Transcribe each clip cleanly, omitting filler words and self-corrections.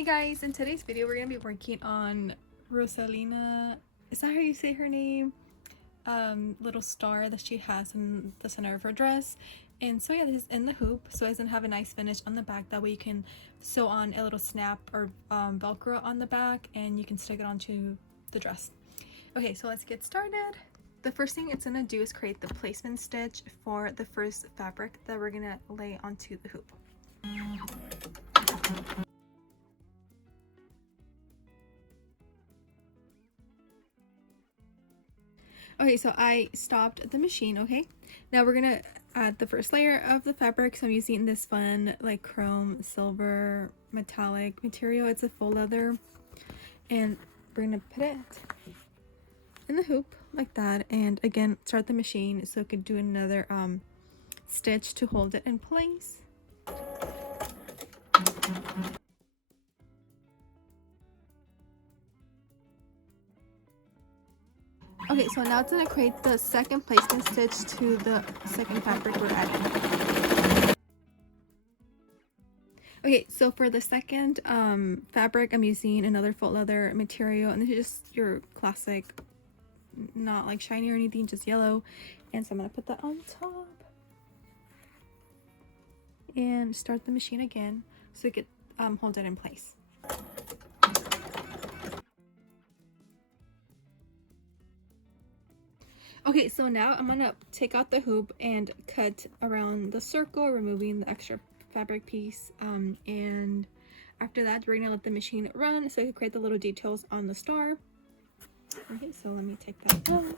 Hey guys, in today's video we're going to be working on Rosalina, is that how you say her name? Little star that she has in the center of her dress. And so yeah, this is in the hoop, so it doesn't have a nice finish on the back. That way you can sew on a little snap or velcro on the back and you can stick it onto the dress. Okay, so let's get started. The first thing it's going to do is create the placement stitch for the first fabric that we're going to lay onto the hoop. Okay, so I stopped the machine. Okay, now we're gonna add the first layer of the fabric. So I'm using this fun like chrome silver metallic material. It's a faux leather, and we're gonna put it in the hoop like that, and again start the machine so it could do another stitch to hold it in place. Okay, so now it's going to create the second placement stitch to the second fabric we're adding. Okay, so for the second fabric, I'm using another faux leather material, and this is just your classic, not like shiny or anything, just yellow. And so I'm going to put that on top and start the machine again so it could hold it in place. Okay, so now I'm gonna take out the hoop and cut around the circle, removing the extra fabric piece, and after that we're gonna let the machine run so I can create the little details on the star. Okay, so let me take that out.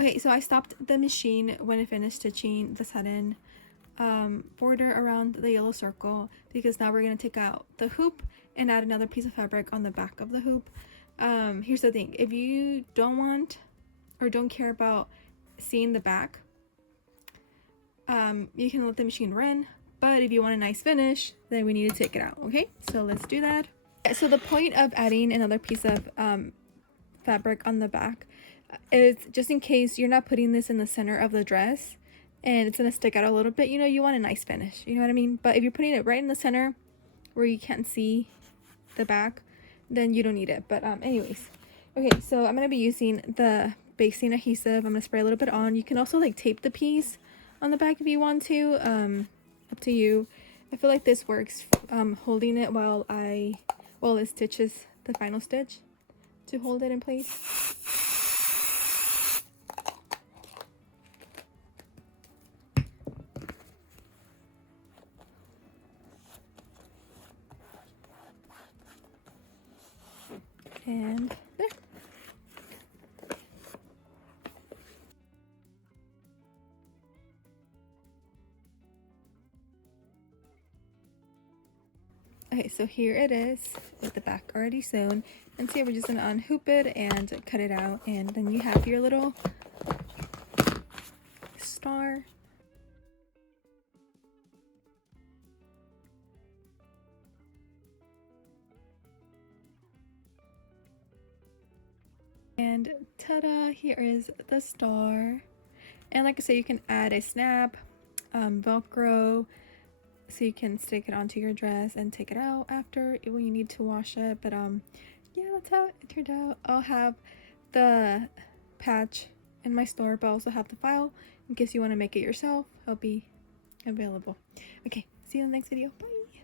Okay, so I stopped the machine when it finished stitching the satin border around the yellow circle, because now we're going to take out the hoop and add another piece of fabric on the back of the hoop. Here's the thing, if you don't want or don't care about seeing the back, you can let the machine run, but if you want a nice finish, then we need to take it out. Okay, so let's do that. So the point of adding another piece of fabric on the back is just in case you're not putting this in the center of the dress and it's gonna stick out a little bit, you know, you want a nice finish, you know what I mean? But if you're putting it right in the center where you can't see the back, then you don't need it. But anyways, okay, so I'm gonna be using the basting adhesive. I'm gonna spray a little bit on. You can also like tape the piece on the back if you want to, up to you. I feel like this works, holding it while it stitches the final stitch to hold it in place. And there. Okay, so here it is with the back already sewn. And so we're just gonna unhoop it and cut it out, and then you have your little star. And ta-da, here is the star. And like I said, you can add a snap, velcro, so you can stick it onto your dress and take it out after when you need to wash it. But yeah, that's how it turned out. I'll have the patch in my store, but I also have the file in case you want to make it yourself. I'll be available. Okay, see you in the next video. Bye.